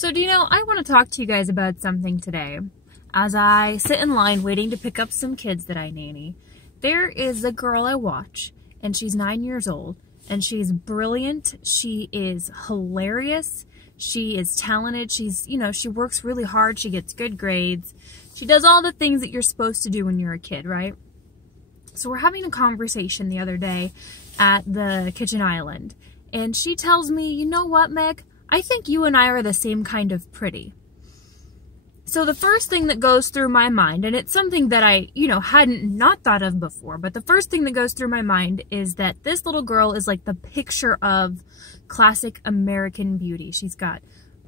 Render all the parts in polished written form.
So do you know, I want to talk to you guys about something today. As I sit in line waiting to pick up some kids that I nanny, there is a girl I watch, and she's 9 years old, and she's brilliant, she is hilarious, she is talented, she works really hard, she gets good grades, she does all the things that you're supposed to do when you're a kid, right? So we're having a conversation the other day at the kitchen island, and she tells me, you know what, Meg? I think you and I are the same kind of pretty. So the first thing that goes through my mind, and it's something that I, hadn't not thought of before, but the first thing that goes through my mind is that this little girl is like the picture of classic American beauty. She's got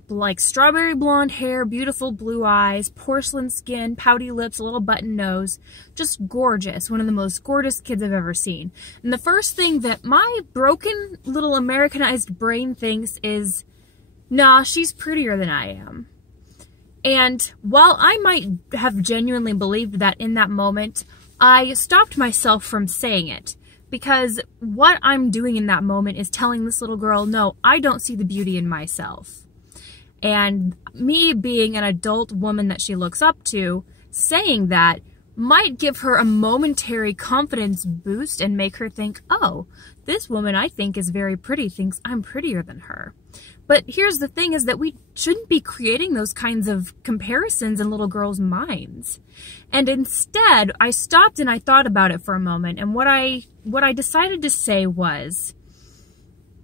like strawberry blonde hair, beautiful blue eyes, porcelain skin, pouty lips, a little button nose, just gorgeous. One of the most gorgeous kids I've ever seen. And the first thing that my broken little Americanized brain thinks is, nah, she's prettier than I am. And while I might have genuinely believed that in that moment, I stopped myself from saying it. Because what I'm doing in that moment is telling this little girl, no, I don't see the beauty in myself. And me being an adult woman that she looks up to, saying that might give her a momentary confidence boost and make her think, oh, this woman I think is very pretty, thinks I'm prettier than her. But here's the thing is that we shouldn't be creating those kinds of comparisons in little girls' minds. And instead, I stopped and I thought about it for a moment, and what I decided to say was,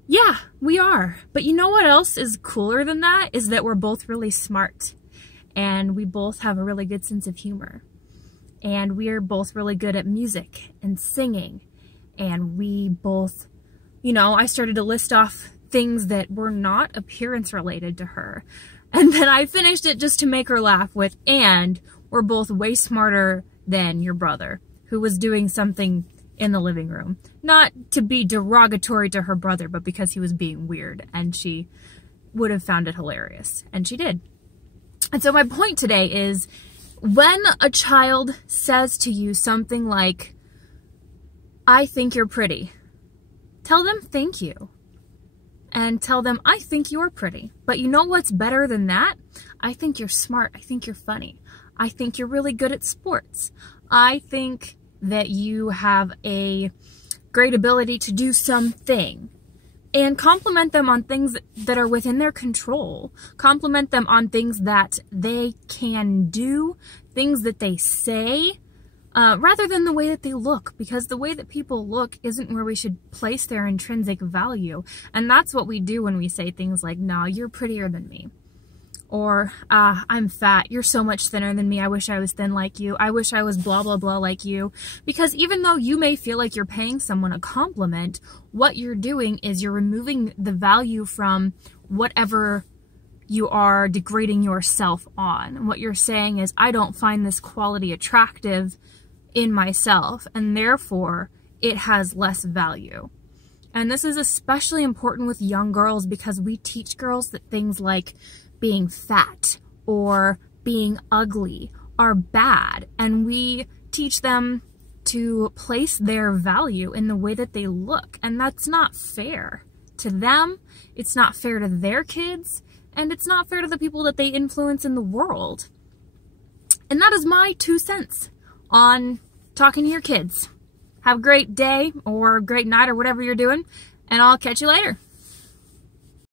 yeah, we are. But you know what else is cooler than that? Is that we're both really smart, and we both have a really good sense of humor. And we are both really good at music and singing. And we both, I started to list off things that were not appearance related to her. And then I finished it just to make her laugh with, and we're both way smarter than your brother, who was doing something in the living room. Not to be derogatory to her brother, but because he was being weird, and she would have found it hilarious. And she did. And so my point today is, when a child says to you something like, I think you're pretty, tell them thank you. And tell them, I think you're pretty. But you know what's better than that? I think you're smart. I think you're funny. I think you're really good at sports. I think that you have a great ability to do something. And compliment them on things that are within their control. Compliment them on things that they can do, things that they say, rather than the way that they look, because the way that people look isn't where we should place their intrinsic value. And that's what we do when we say things like, nah, you're prettier than me. Or, I'm fat, you're so much thinner than me, I wish I was thin like you, I wish I was blah blah blah like you. Because even though you may feel like you're paying someone a compliment, what you're doing is you're removing the value from whatever you are degrading yourself on. And what you're saying is, I don't find this quality attractive in myself, and therefore it has less value. And this is especially important with young girls, because we teach girls that things like being fat or being ugly are bad, and we teach them to place their value in the way that they look, and that's not fair to them, it's not fair to their kids, and it's not fair to the people that they influence in the world. And that is my 2 cents on talking to your kids. Have a great day or great night or whatever you're doing, and I'll catch you later.